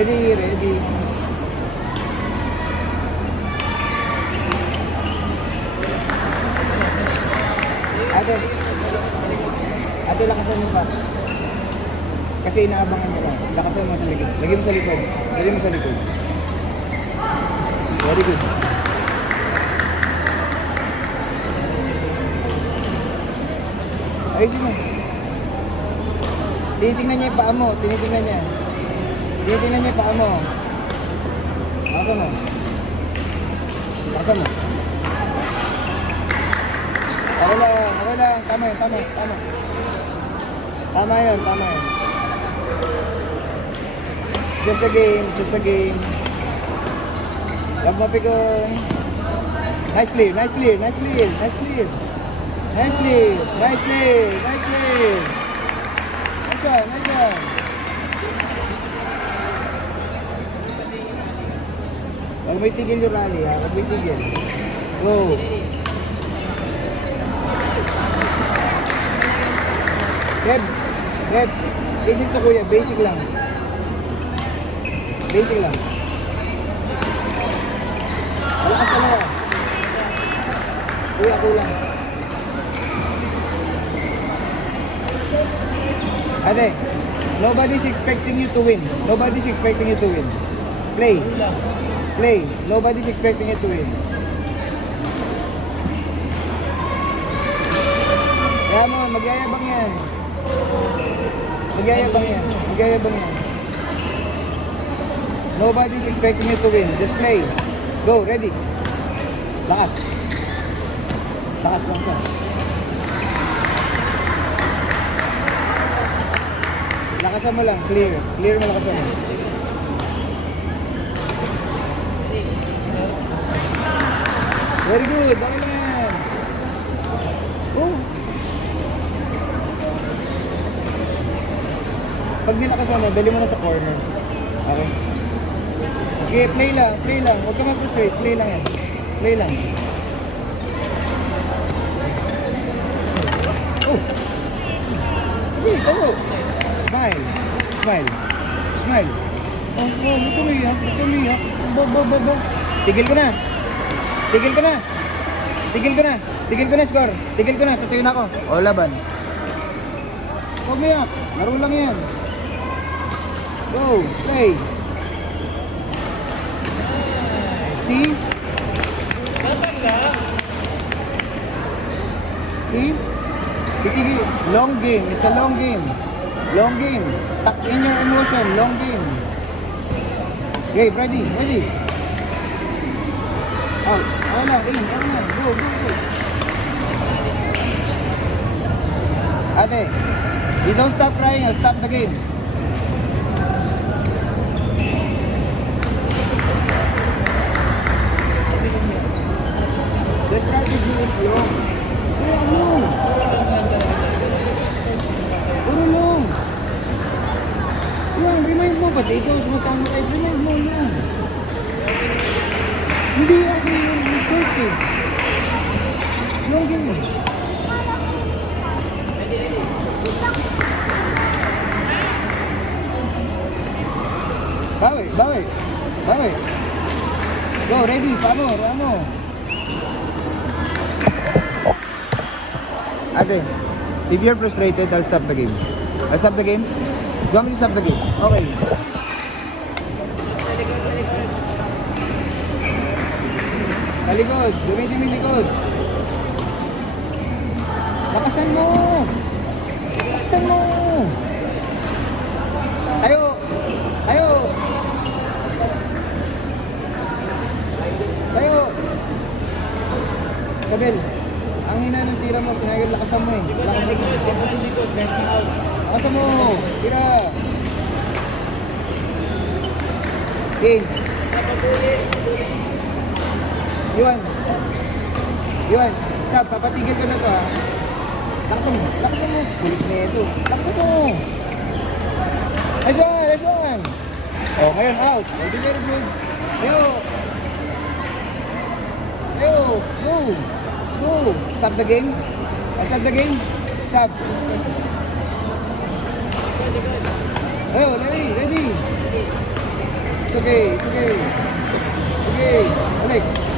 Ready, ready. Ate. Ate, lakasan mo pa. Kasi inaabangan niya lang. Lakasan mo sa likod. Lagyan mo sa likod. Lagyan mo sa likod. Very good. Ayusin mo. Tinitingnan niya yung paa mo. Tinitingnan niya. Tinitingnan niya yung paa mo. Lakasan mo. Lakasan mo. Okay lang, okay lang. Tama yun, tama, tama. Tama yun, tama yun. Just a game, just a game. Huwag mapikon. Nice clear, nice clear, nice clear, nice clear. Nice clear, nice clear, nice clear. Nice one, nice one. Huwag may tigil yung rally ha, huwag may tigil. Go. Red, red. Basic to kuya, basic lang. Basic lang. Malakas talaga. Kuya, kulang. Ate, nobody's expecting you to win. Nobody's expecting you to win. Play. Play. Nobody's expecting you to win. Kaya mo, magyayabang yan. Magyayabang yan. Magyayabang yan. Nobody's expecting you to win. Just play. Go, ready. Lakas. Lakas lang siya. Lakasan mo lang, clear. Clear mo lakasan mo. Very good. Okay na yan. Oh. Pag nilakasan mo, dali mo na sa corner. Okay. Okay, play lang, play lang. Huwag ka mag-frustrate, play lang yan. Play lang. Oh! Hey, oh! Smile. Smile. Smile. Oh, oh, huwag ka umiyak, huwag ka umiyak. Bo. Tigil ko na. Tigil ko na. Tigil ko na. Tigil ko na, score. Tigil ko na, tatayo na ako. O, laban. Huwag umiyak. Laro lang yan. Go, play. See? See? Titigil. Long game. It's a long game. Long game. Tuck in your emotion. Long game. Okay, ready. Ready. Out. Out na. In. Out na. Go. Ate, you don't stop crying. I'll stop the game. The strategy is long. Puro long. Puro long. Yan, remind mo. Pati ikaw sumasama kayo. Remind mo yan. Hindi ako yung short eh. Long game. Bawi. Go, ready. Pamo. Ate, if you're frustrated, I'll stop the game. I'll stop the game? You want me to stop the game? Okay. Talikod. Dumidimi likod. Lakasan mo. Ayo. Kabel. Ang hina ng tira mo, sinayod lakasan mo eh. Lakasan mo. Tira. Kings. Yuan. Sab, papatigil ka na to ha. Lakasan mo. Kulit na ito. Lakasan mo. Nice one. Oh, ngayon out. Very good. Ayo. Go. Stop the game. Stop the game. Stop. Ayo, ready. It's okay, it's okay. Okay, balik.